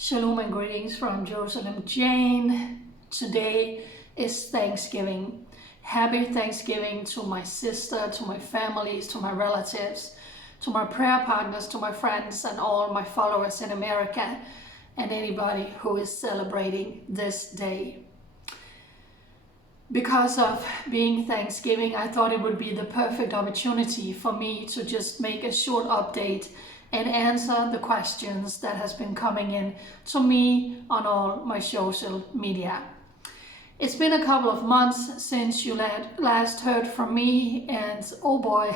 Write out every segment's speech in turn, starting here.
Shalom and greetings from Jerusalem, Jane. Today is Thanksgiving. Happy Thanksgiving to my sister, to my families, to my relatives, to my prayer partners, to my friends, and all my followers in America, and anybody who is celebrating this day. Because of being Thanksgiving, I thought it would be the perfect opportunity for me to just make a short update and answer the questions that has been coming in to me on all my social media. It's been a couple of months since you last heard from me, and oh boy,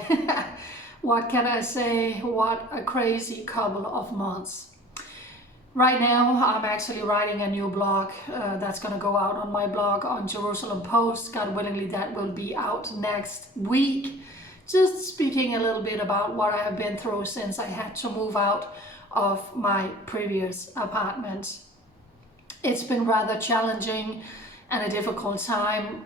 what can I say? What a crazy couple of months. Right now, I'm actually writing a new blog that's going to go out on my blog on Jerusalem Post. God willingly, that will be out next week. Just speaking a little bit about what I have been through since I had to move out of my previous apartment. It's been rather challenging and a difficult time.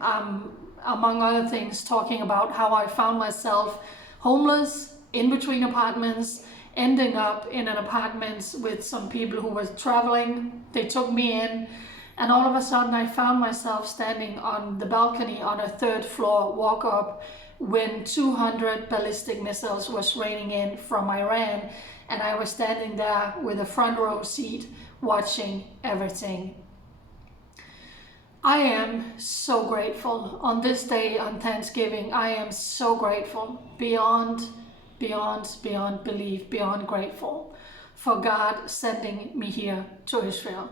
Among other things, talking about how I found myself homeless in between apartments, ending up in an apartment with some people who were traveling. They took me in, and all of a sudden I found myself standing on the balcony on a third floor walk up when 200 ballistic missiles was raining in from Iran, and I was standing there with a front row seat watching everything. I am so grateful on this day, on Thanksgiving. I am so grateful, beyond belief, beyond grateful for God sending me here to Israel.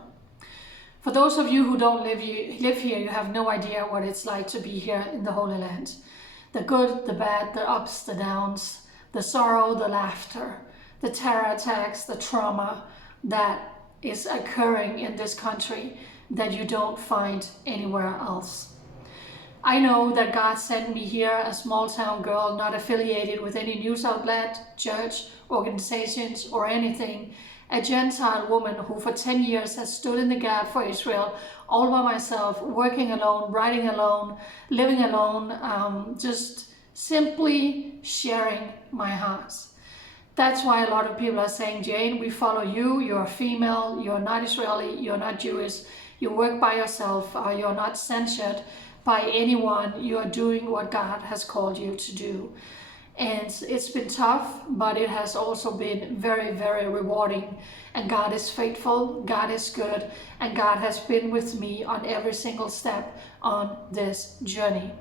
For those of you who don't live here, you have no idea what it's like to be here in the Holy Land. The good, the bad, the ups, the downs, the sorrow, the laughter, the terror attacks, the trauma that is occurring in this country that you don't find anywhere else. I know that God sent me here, a small town girl, not affiliated with any news outlet, church, organizations, or anything. A Gentile woman who for 10 years has stood in the gap for Israel, all by myself, working alone, writing alone, living alone, just simply sharing my heart. That's why a lot of people are saying, Jane, we follow you, you're female, you're not Israeli, you're not Jewish, you work by yourself, you're not censored by anyone, you are doing what God has called you to do. And it's been tough, but it has also been very, very rewarding. And God is faithful, God is good, and God has been with me on every single step on this journey.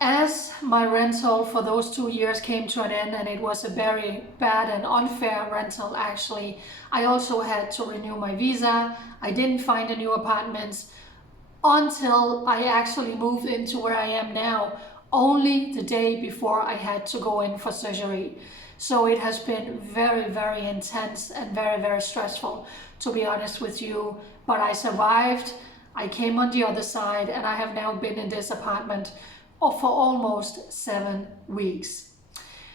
As my rental for those 2 years came to an end, and it was a very bad and unfair rental actually, I also had to renew my visa. I didn't find a new apartment until I actually moved into where I am now, only the day before I had to go in for surgery. So it has been very, very intense and very, very stressful, to be honest with you. But I survived, I came on the other side, and I have now been in this apartment for almost 7 weeks.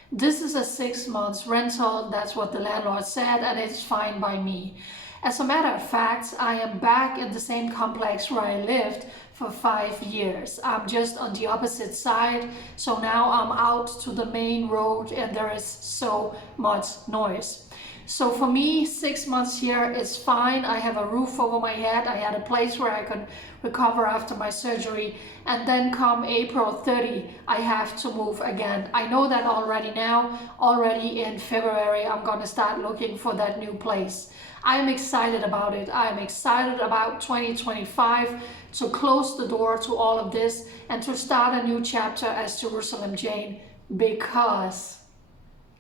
This is a 6 months rental, that's what the landlord said, and it's fine by me. As a matter of fact, I am back in the same complex where I lived for 5 years. I'm just on the opposite side, so now I'm out to the main road and there is so much noise. So for me, 6 months here is fine. I have a roof over my head. I had a place where I could recover after my surgery. And then come April 30, I have to move again. I know that already now. Already in February, I'm going to start looking for that new place. I'm excited about it. I'm excited about 2025 to close the door to all of this and to start a new chapter as Jerusalem Jane, because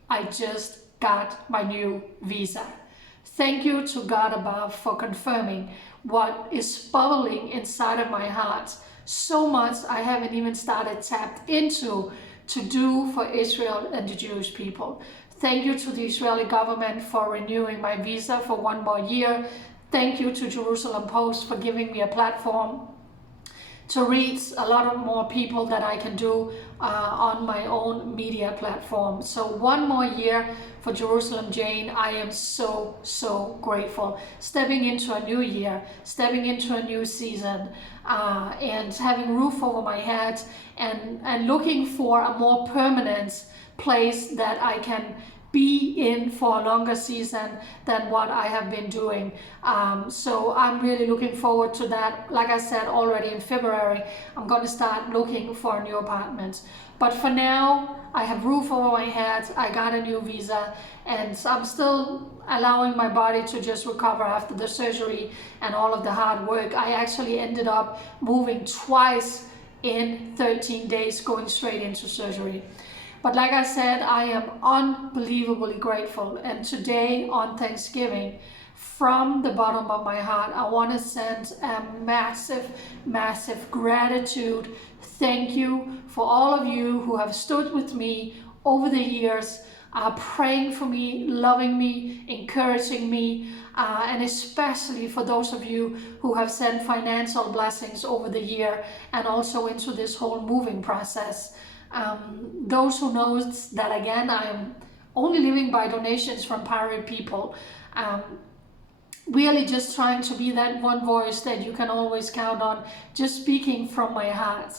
I just got my new visa. Thank you to God above for confirming what is bubbling inside of my heart. So much I haven't even started tapped into to do for Israel and the Jewish people. Thank you to the Israeli government for renewing my visa for 1 more year. Thank you to Jerusalem Post for giving me a platform to reach a lot of more people that I can do on my own media platform. So 1 more year for Jerusalem Jane. I am so grateful. Stepping into a new year, stepping into a new season, and having roof over my head, and looking for a more permanent place that I can be in for a longer season than what I have been doing. So I'm really looking forward to that. Like I said, already in February, I'm going to start looking for a new apartment. But for now, I have roof over my head, I got a new visa, and I'm still allowing my body to just recover after the surgery and all of the hard work. I actually ended up moving twice in 13 days, going straight into surgery. But like I said, I am unbelievably grateful. And today on Thanksgiving, from the bottom of my heart, I want to send a massive, massive gratitude. Thank you for all of you who have stood with me over the years, praying for me, loving me, encouraging me, and especially for those of you who have sent financial blessings over the year and also into this whole moving process. Those who knows that, again, I am only living by donations from pirate people, really just trying to be that one voice that you can always count on, just speaking from my heart.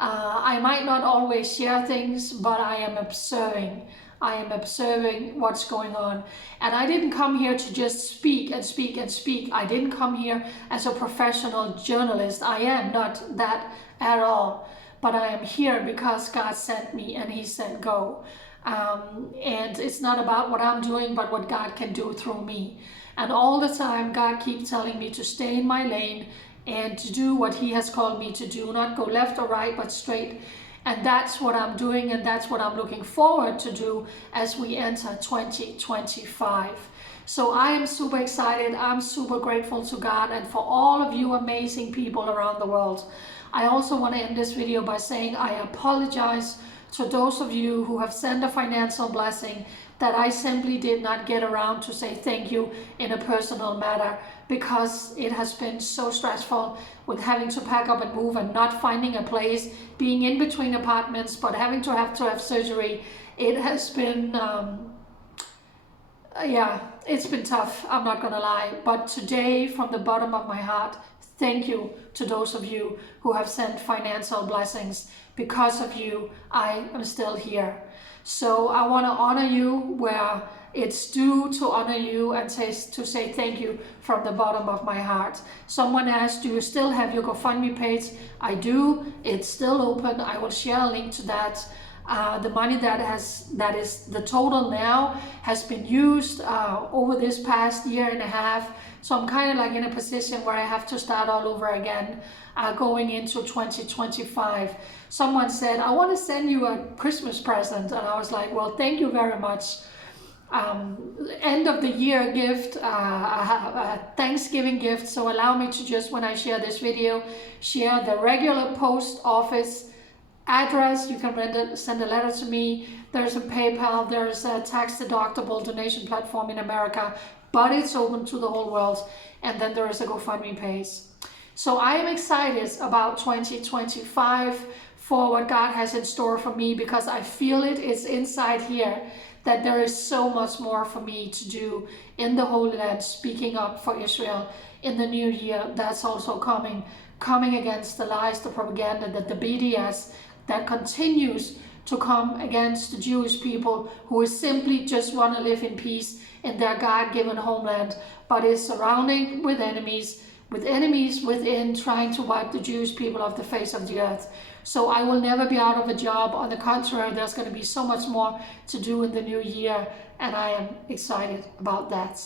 I might not always share things, but I am observing. I am observing what's going on. And I didn't come here to just speak and speak and speak. I didn't come here as a professional journalist. I am not that at all. But I am here because God sent me and He said go. And it's not about what I'm doing, but what God can do through me. And all the time, God keeps telling me to stay in my lane and to do what He has called me to do, not go left or right, but straight. And that's what I'm doing, and that's what I'm looking forward to do as we enter 2025. So I am super excited. I'm super grateful to God and for all of you amazing people around the world. I also want to end this video by saying I apologize to those of you who have sent a financial blessing that I simply did not get around to say thank you in a personal matter, because it has been so stressful with having to pack up and move and not finding a place, being in between apartments, but having to have surgery. It has been, yeah, it's been tough, I'm not gonna lie. But today, from the bottom of my heart, thank you to those of you who have sent financial blessings. Because of you, I am still here. So I want to honor you where it's due to honor you and to say thank you from the bottom of my heart. Someone asked, do you still have your GoFundMe page? I do. It's still open. I will share a link to that. The money that is the total now has been used over this past year and a half. So I'm kind of like in a position where I have to start all over again going into 2025. Someone said, I want to send you a Christmas present. And I was like, well, thank you very much. End of the year gift, a Thanksgiving gift. So allow me to just, when I share this video, share the regular post office address. You can send a letter to me. There's a PayPal, there's a tax deductible donation platform in America, but it's open to the whole world. And then there is a GoFundMe page. So I am excited about 2025 for what God has in store for me, because I feel it's inside here that there is so much more for me to do in the Holy Land, speaking up for Israel in the new year. That's also coming against the lies, the propaganda, that the BDS that continues to come against the Jewish people who is simply just want to live in peace in their God-given homeland, but is surrounded with enemies within, trying to wipe the Jewish people off the face of the earth. So I will never be out of a job. On the contrary, there's going to be so much more to do in the new year, and I am excited about that.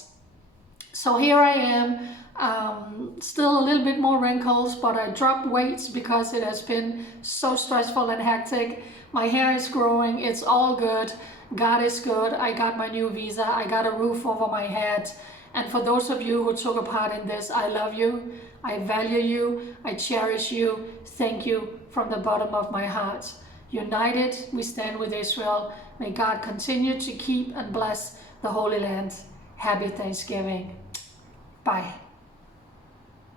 So here I am, still a little bit more wrinkles, but I dropped weights because it has been so stressful and hectic. My hair is growing, it's all good. God is good. I got my new visa, I got a roof over my head. And for those of you who took a part in this, I love you, I value you, I cherish you. Thank you from the bottom of my heart. United, we stand with Israel. May God continue to keep and bless the Holy Land. Happy Thanksgiving. Bye.